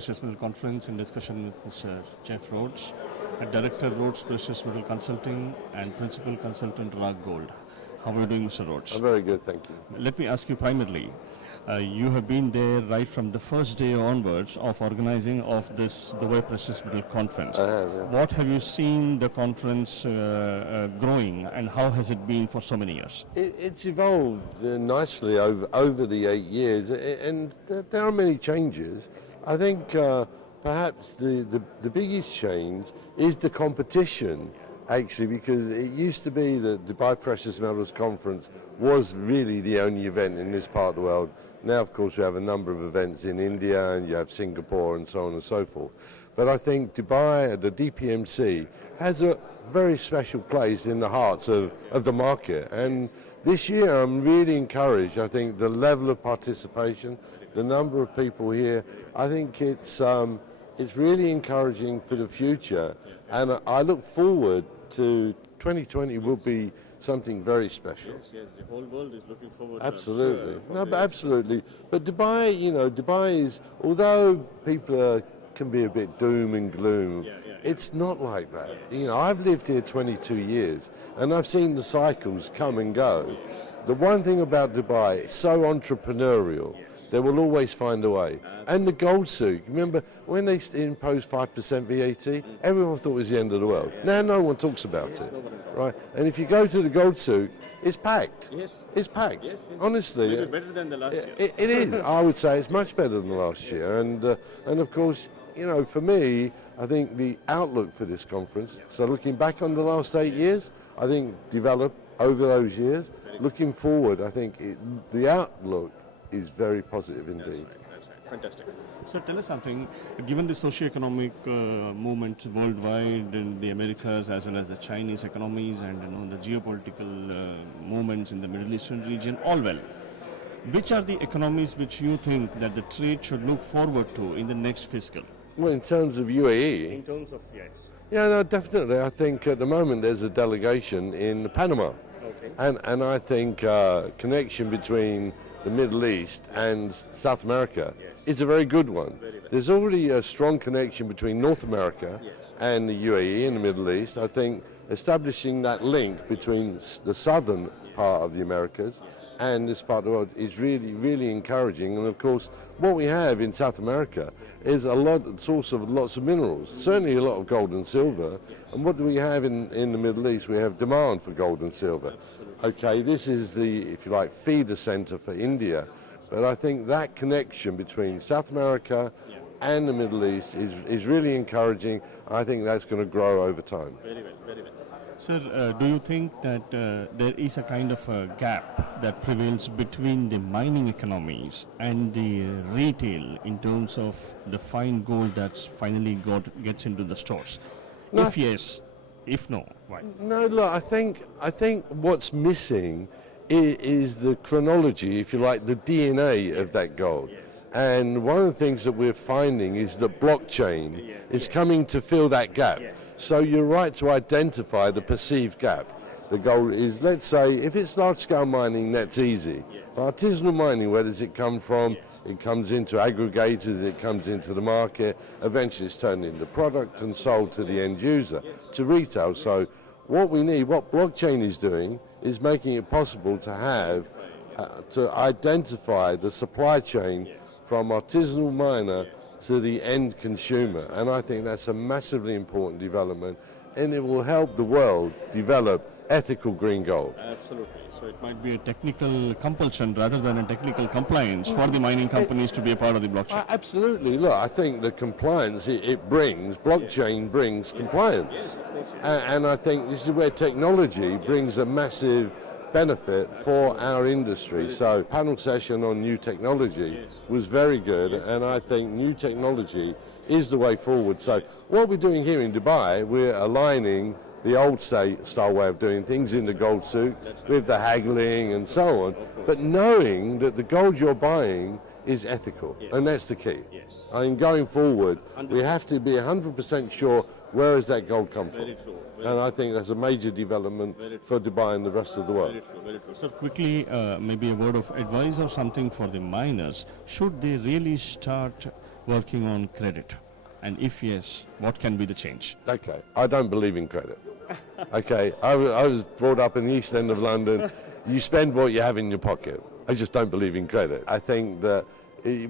Precious Metal Conference in discussion with Mr. Jeff Rhodes, Director Rhodes Precious Metal Consulting and Principal Consultant Rock Gold. How are you doing, Mr. Rhodes? I'm very good, thank you. Let me ask you primarily, you have been there right from the first day onwards of organizing of this Dubai Precious Metal Conference. I have, yeah. What have you seen the conference growing, and how has it been for so many years? It's evolved nicely over the 8 years, and there are many changes. I think perhaps the biggest change is the competition, actually, because it used to be that the Dubai Precious Metals Conference was really the only event in this part of the world. Now, of course, we have a number of events in India, and you have Singapore and so on and so forth. But I think Dubai, the DPMC, has a very special place in the hearts of the market. And this year I'm really encouraged. I think the level of participation, the number of people here, I think it's really encouraging for the future. And I look forward to 2020 will be something very special. Yes, the whole world is looking forward absolutely. to No, but absolutely. But Dubai, Dubai is, although people can be a bit doom and gloom, it's not like that. I've lived here 22 years and I've seen the cycles come and go. The one thing about Dubai, it's so entrepreneurial. They will always find a way. And the gold souk, remember when they imposed 5% VAT, everyone thought it was the end of the world. Now no one talks about it, right? And if you go to the gold souk, it's packed. Yes. It's packed. Yes. Honestly. Maybe better than the last year. It is. I would say it's much better than last year. And of course, for me, I think the outlook for this conference, so looking back on the last 8 years, I think developed over those years. Looking forward, I think the outlook is very positive indeed. That's right. Fantastic. So tell us something, given the socio-economic movement worldwide in the Americas as well as the Chinese economies and the geopolitical movements in the Middle Eastern region, all well, which are the economies which you think that the trade should look forward to in the next fiscal? Well, in terms of UAE? In terms of, yes. Yeah, no, definitely. I think at the moment there's a delegation in Panama. Okay. And I think connection between the Middle East and South America is a very good one. There's already a strong connection between North America and the UAE and the Middle East. I think establishing that link between the southern part of the Americas and this part of the world is really, really encouraging. And of course, what we have in South America is source of lots of minerals, certainly a lot of gold and silver. And what do we have in the Middle East? We have demand for gold and silver. Okay, this is the, if you like, feeder center for India. But I think that connection between South America and the Middle East is really encouraging. I think that's going to grow over time. Very well, very well. Sir, do you think that there is a kind of a gap that prevails between the mining economies and the retail in terms of the fine gold that's finally gets into the stores? No. If yes, if no, why? No, look, I think what's missing is the chronology, if you like, the DNA of that gold. And one of the things that we're finding is that blockchain is coming to fill that gap. So you're right to identify the perceived gap. The gold is, let's say, if it's large-scale mining, that's easy. Artisanal mining, where does it come from? It comes into aggregators, it comes into the market, eventually it's turned into product and sold to the end user, to retail. So what we need, what blockchain is doing, is making it possible to have, to identify the supply chain from artisanal miner to the end consumer. And I think that's a massively important development, and it will help the world develop ethical green gold. Absolutely. So it might be a technical compulsion rather than a technical compliance for the mining companies to be a part of the blockchain. Absolutely. Look, I think the compliance blockchain brings compliance. And I think this is where technology brings a massive benefit for our industry. So panel session on new technology was very good, and I think new technology is the way forward. So what we're doing here in Dubai, we're aligning the old style way of doing things in the gold souk with the haggling and so on, but knowing that the gold you're buying is ethical, and that's the key. I mean, going forward, we have to be 100% sure where has that gold come from. And I think that's a major development for Dubai and the rest of the world. Very true, very true. So quickly, maybe a word of advice or something for the miners. Should they really start working on credit? And if yes, what can be the change? Okay, I don't believe in credit. Okay, I was brought up in the East End of London. You spend what you have in your pocket. I just don't believe in credit. I think that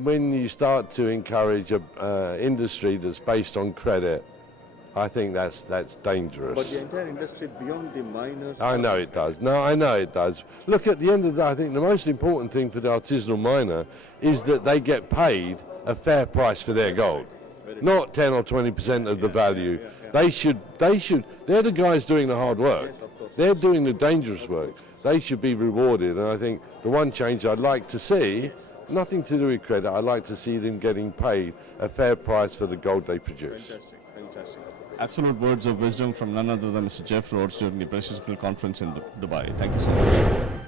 when you start to encourage an industry that's based on credit, I think that's dangerous. But the entire industry beyond the miners. I know it does. No, I know it does. Look, at the end of the day, I think the most important thing for the artisanal miner is that they get paid a fair price for their gold. Not 10 or 20% of the value. They should, they're the guys doing the hard work. They're doing the dangerous work. They should be rewarded. And I think the one change I'd like to see, nothing to do with credit, I'd like to see them getting paid a fair price for the gold they produce. Fantastic, fantastic. Absolute words of wisdom from none other than Mr. Jeff Rhodes during the Precious Metal Conference in Dubai. Thank you so much.